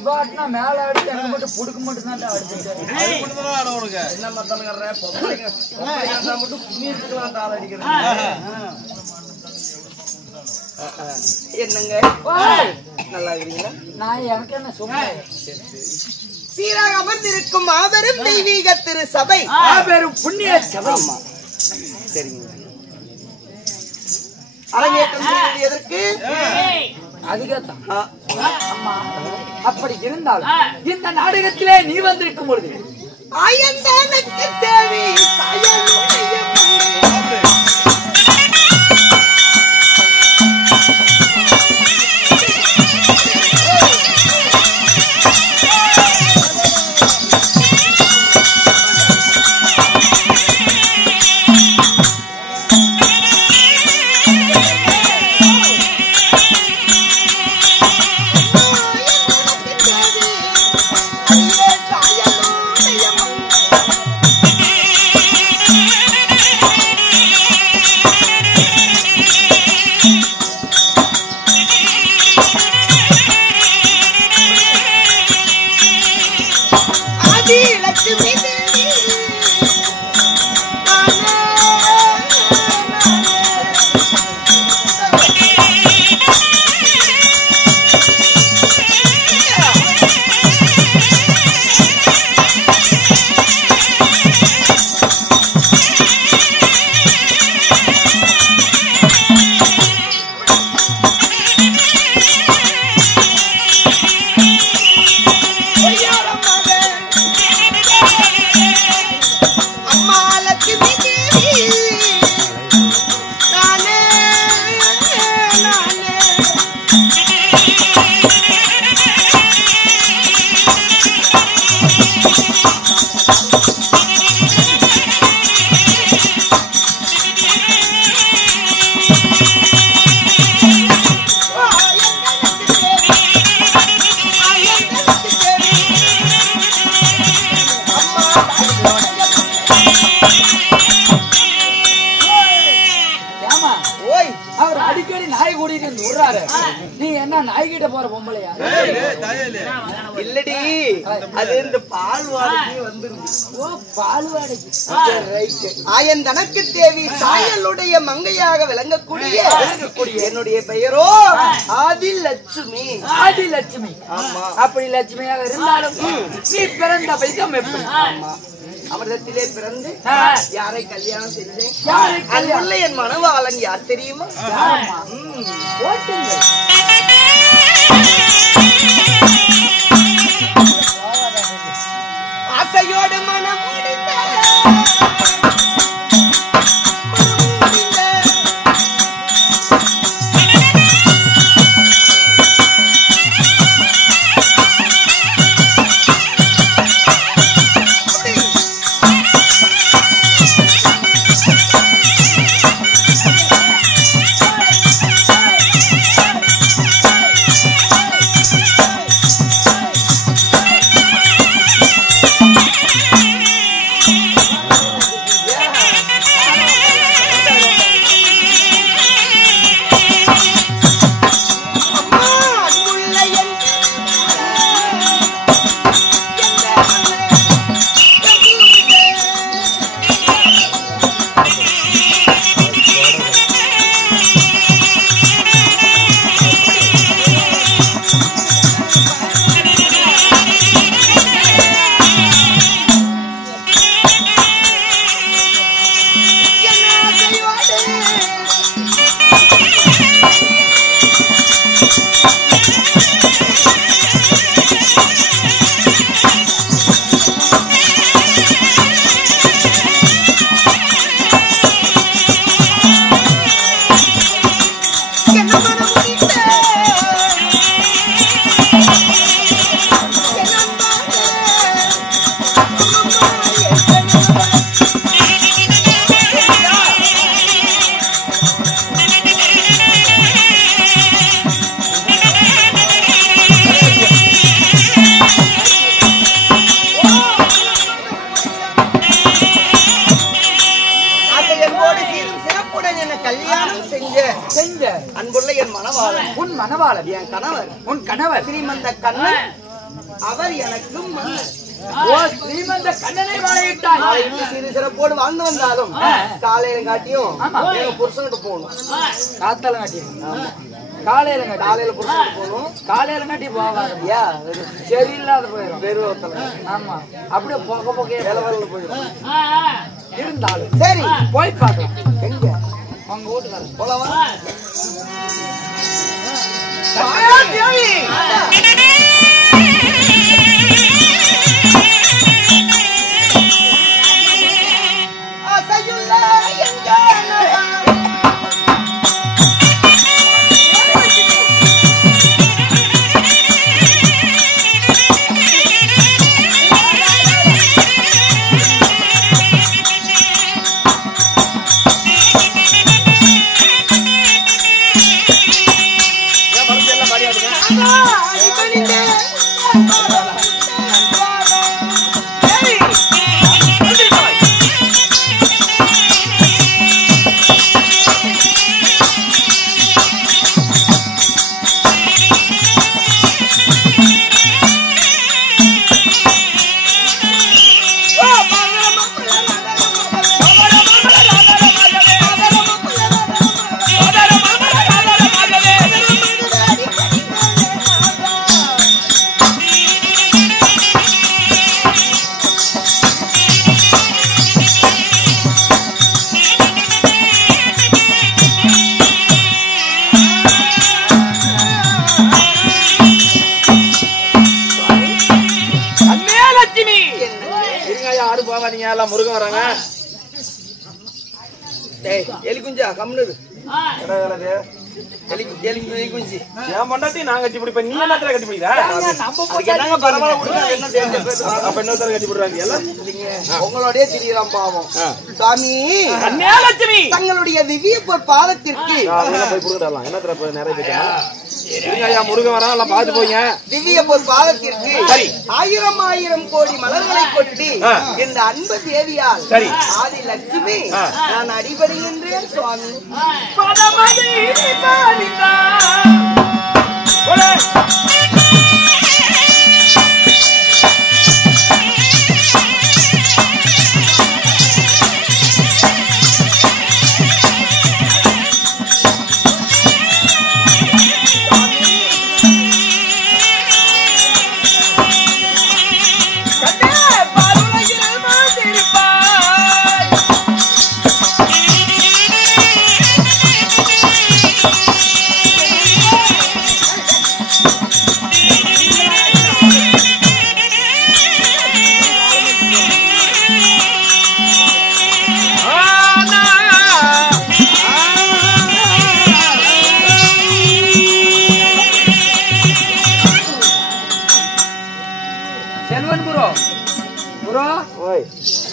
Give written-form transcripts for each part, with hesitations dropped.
இவாட்னா மேல அடிச்சு அங்க மட்டும் புடுக்க மட்டும் தான் அடிச்சுட்டு என்ன மத்தனுங்கற பொம்பளைங்க மட்டும் கும்மி எடுத்துக்கலாம் ஆள் அடிக்கிறது. என்னங்க நல்லா இருக்கீங்களா? நான் எனக்கு என்ன சொல்றேன், சீராக அமர்ந்திருக்கும் மாபெரும் தெய்வீக திரு சபை, மாபெரும் புண்ணிய சபை. சரிங்க. அரங்கேற்றம் எதற்கு? அதுதான். அப்படி இருந்தாலும் இந்த நாடகத்திலே நீ வந்திருக்கும் பொழுது ஆயந்தானுக்கு தேவி நீ என்ன நாய்கிட்ட போற பொம்பளையா? இல்லடி, அது இந்த பால்வாடைக்கு வந்துருது. ஓ, பால்வாடைக்கு. ஆயன் தனக்கு தேவி சாயலுடைய மங்கையாக விளங்கக்கூடிய என்னுடைய பெயரோ ஆதிலட்சுமி. ஆதிலட்சுமி. ஆமா. அப்படி லட்சுமியாக இருந்தாலும் நீ பிறந்த வைக்கம் எப்படி? அமிர்தத்திலே பிறந்து யாரை கல்யாணம் செஞ்சேன்? யாரை அங்குள்ள என் மனவாளன் யார் தெரியுமா? ஆசையோடு மனம் முடிந்த மணவாளன் உன் மணவாளன் என் கணவர் உன் கணவர் ஸ்ரீமந்த கண்ணன் அவர் எனக்கு மன்னன். ஓ ஸ்ரீமந்த கண்ணனை வாழையிட்டாய். நாளைக்கு சிறு சிறப்போடு வாழ்ந்து வந்தாலும் காலையில காட்டியும் ஆமா. எங்க புருஷன்கிட்ட போகணும். காத்தால காட்டி காலையில காட்டி காலையில புருஷன்கிட்ட போகணும். காலையில காட்டி போவாங்க ஏன் சரியில்லாத போயிடும். பெருவத்தல ஆமா அப்படியே போக போக இளவரல போயிடும். இருந்தாலும் சரி போய் பார்க்கலாம். எங்க உங்க வீட்டுக்காரன் போலாமா? அசையுள்ள எங்க முருகன் வராங்க. எலி குஞ்சா கம்னு எலி குஞ்சு என் பொண்டாட்டி நான் கட்டி பிடிப்பேன். நீ என்னத்துல கட்டி பிடிக்கிற? அதுக்கு என்னங்க பரவாயில்ல விடுங்க. என்ன தெரிஞ்ச பேர் அப்ப இன்னொருத்தர கட்டி போடுறாங்க எல்லாம். உங்களோடய திடீராம் பாவம் சாமி கன்னியாலட்சுமி தங்களுடைய திவ்ய பாதத்திற்கு போய் கொடுக்கலாம். என்னத்துல இப்ப நிறைய பேர் இருங்கய்யா முருகன் வரான். எல்லாம் பார்த்து போய்ங்க. திவ்ய பாதத்திற்கு சரி 1000 கோடி மலர்களை கொட்டி இந்த அன்பு தேவியால் சரி ஆதி லட்சுமி நான் அடிபடுகின்றேன் சுவாமி.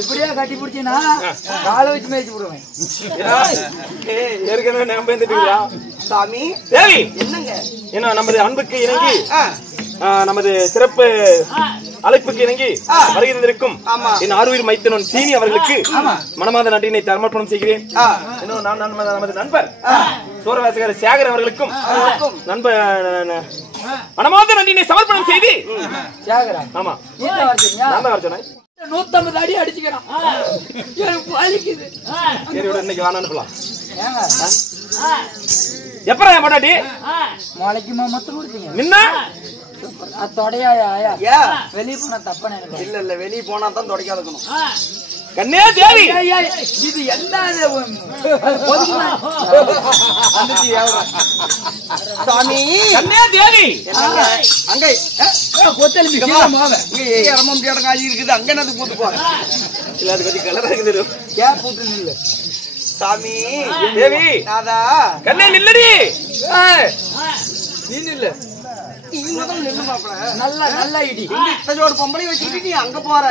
இப்படியா கட்டி பிடிச்சினா காலை வச்சு மேய்ச்சி விடுவேன். ஏற்கனவே நம்பந்துட்டீங்களா சாமி? தேவி என்னங்க என்ன நமது அன்புக்கு இணங்கி நமது சிறப்பு அழைப்புக்கு இணங்கி வருகிறதற்கும் என் ஆறுயிர் மைத்தனன் சீனி அவர்களுக்கு மனமாத நன்றியினை சமர்ப்பணம் செய்கிறேன். இன்னும் நான் நமது நண்பர் சூரவாசிகார சேகர் அவர்களுக்கும் நண்பர் மனமாத நன்றியினை சமர்ப்பணம் செய்து சேகரா ஆமா நான் தான் வர சொன்னேன். 150 அடி அடிச்சுக்கிறான். எனக்கு வலிக்குது. சரி விட இன்னைக்கு வாங்க அனுப்பலாம். எப்படா என் பொண்டாட்டி மாலைக்குமா மொத்தம் கொடுத்தீங்க நின்னா தொடையா வெளியே போனா தப்பா நினைக்கிறேன். இல்ல வெளியே போனா தான் தொடக்காதுக்கணும். கண்ணே தேவி இது என்ன சாமி? கண்ணே தேவி அங்க கொத்தலிம்பி இறம முடியாத காய் இருக்குது. அங்க என்னது போட்டு போற இல்ல அது பத்தி கலரா இருக்குது. கேப் போட்டு நில்லு சாமி. தேவி நாதா கண்ணே நில்லடி. நீ நில்லு. நல்ல நல்ல இடி. ஒரு பொம்பளை வச்சுக்கிட்டு நீ அங்க போற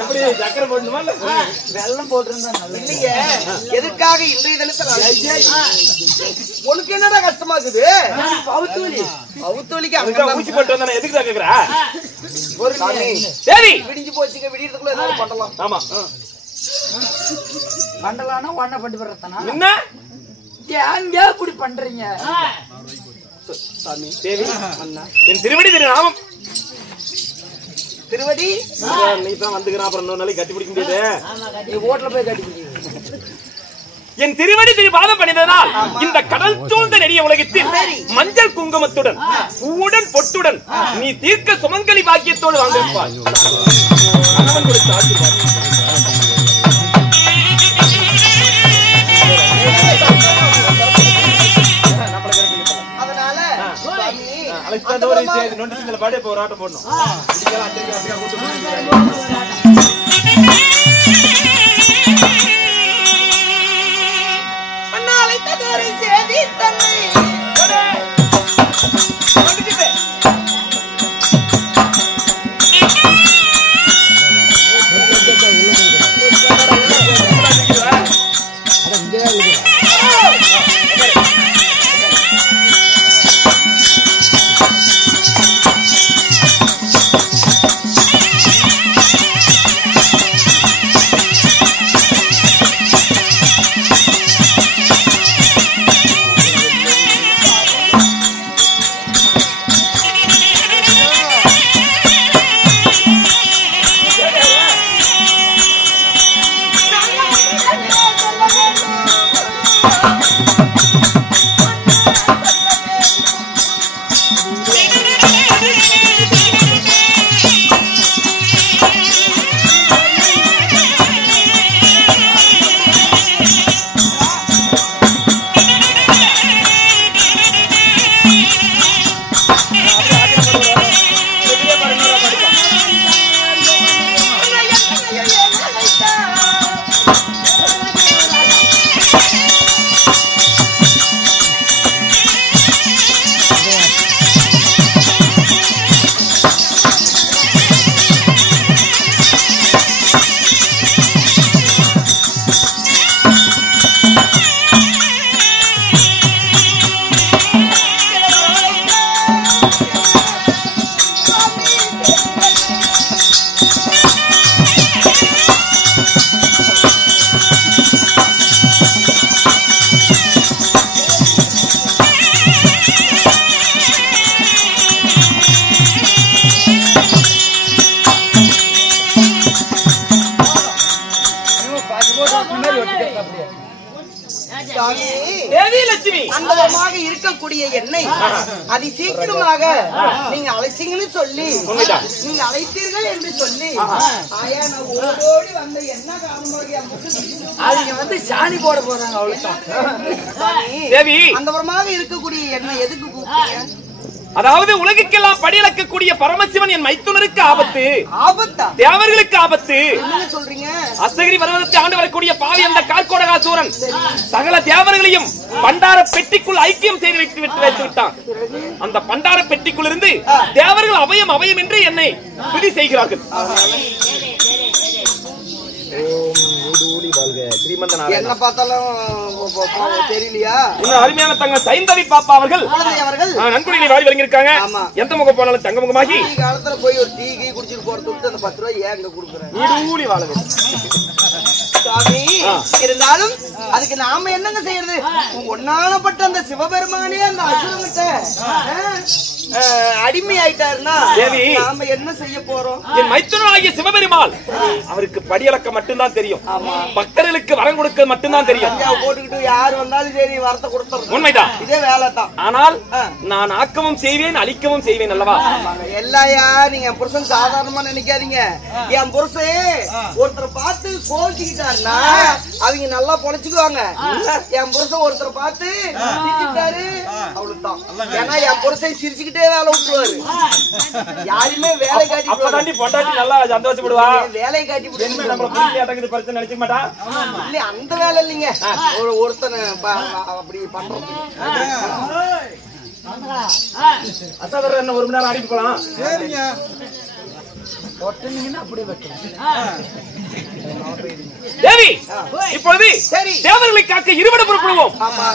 எப்படி சக்கரை போடணுமா வெள்ளம் போட்டிருந்தா நல்ல இல்லையே. எதுக்காக இன்றைய தினத்துல உனக்கு என்னடா கஷ்டமா இருக்குது? அவுத்தோலிக்கு அங்க ஊசி போட்டு வந்தா எதுக்கு தான் கேக்குற? ஒரு தேவி விடிஞ்சு போச்சுங்க. விடியறதுக்குள்ள ஏதாவது பண்ணலாம். ஆமா மண்டலானா ஒன்ன பண்ணி போடுறதானா என்ன ஏங்க இப்படி பண்றீங்க? சாமி தேவி என் திருவடி திரு நாமம் திருவடி நீ தான் வந்துக்கிறான் அப்புறம் இன்னொரு நாளைக்கு கட்டி பிடிக்க முடியாது. நீ ஓட்டல போய் கட்டி பிடிக்கிறீங்க. என் திருவடி திரு பாதம் பண்ணியதனால் இந்த கடல் சூழ்ந்த நெடிய உலகத்தில் மஞ்சள் குங்குமத்துடன் பூவுடன் பொட்டுடன் நீ தீர்க்க சுமங்கலி பாக்கியத்தோடு வாழ்ந்திருப்பாய். கணவன் கொடுத்த ஆசீர்வாதம். அதனால சாமி அழைத்ததோடு நோட்டீஸ்ல பாடி இப்போ ஒரு ஆட்டம் போடணும். அழைத்ததோடு சேதி தன்னை அந்தமாக இருக்கக்கூடிய எண்ணெய் அதி சீக்கிரமாக நீங்க அழைச்சிங்கன்னு சொல்லி நீங்க அழைத்தீர்கள் என்று சொல்லி ஆயா நான் ஓடோடி வந்த என்ன காரணமாக அவங்க வந்து சாணி போட போறாங்க. தேவி அந்தவரமாக இருக்கக்கூடிய எண்ணெய் எதுக்கு கூப்பிட்டீங்க? அதாவது உலகுக்கெல்லாம் படியளக்கக்கூடிய பரமசிவன் என் மைத்துனருக்கு ஆபத்து. ஆபத்தா? தேவர்களுக்கு ஆபத்து. என்ன சொல்றீங்க? அஸ்தகிரி பர்வதத்தை ஆண்டு வரக்கூடிய பாவி அந்த கார்கோடகாசூரன் சகல தேவர்களையும் பண்டார பெட்டிக்குள் ஐக்கியம் செய்து வைத்து விட்டான். அந்த பண்டார பெட்டிக்குள் இருந்து தேவர்கள் அபயம் அபயம் என்று என்னை பிடி செய்கிறார்கள். என்ன பார்த்தாலும் தெரியலையா? அருமையான தங்க சைந்தவி பாப்பா அவர்கள் நன்கொடையில வாரி வருகிறாங்க. எந்த முகம் போனாலும் தங்க முகமாகி காலத்துல போய் ஒரு டீ கீ குடிச்சிட்டு போறது விட்டு அந்த 10 ரூபாய் ஏன் அங்க கொடுக்குறேன்? நீடூழி வாழ சாமி இருந்தாலும் அதுக்கு நாம என்னங்க செய்யறது? ஒன்னானப்பட்ட அந்த சிவபெருமானே அந்த அசுரங்கிட்ட அடிமை ஆயிட்டாருன்னா நாம என்ன செய்ய போறோம்? என் மைத்துனராகிய சிவபெருமாள் அவருக்கு படியளக்க மட்டும்தான் தெரியும். பக்தர்களுக்கு வரம் கொடுக்க மட்டும்தான் தெரியும். போட்டுக்கிட்டு யாரு வந்தாலும் சரி வரத்தை கொடுத்துறோம். உண்மைதான், இதே வேலை தான். ஆனால் நான் ஆக்கவும் செய்வேன் அழிக்கவும் செய்வேன் அல்லவா? எல்லாயா நீங்க என் புருஷன் சாதாரணமா நினைக்காதீங்க. என் புருஷன் ஒருத்தரை பார்த்து கோவிச்சுக்கிட்டாருன்னா அவங்க நல்லா பொழைச்சுக்குவாங்க. என் புருஷன் ஒருத்தரை பார்த்து சிரிச்சுட்டாரு அவ்வளவுதான். ஏன்னா என் புருஷன் சிரிச்சுக்கிட்டே வேலை விட்டுருவாரு. யாருமே வேலை காட்டி பொண்டாட்டி நல்லா சந்தோஷப்படுவா. வேலை காட்டி பிரச்சனை நினைக்க மாட்டா. இல்ல அந்த வேலை இல்லைங்க. ஒருத்தனை அப்படி பண்றோம். அசாதர் என்ன 1 மணி நேரம் ஆடிட்டு போலாம். சரிங்க. அப்படி வைக்கணும். தேவி இப்பொழுது தேவர்களை காக்க இருவட புறப்படுவோம். ஆமா.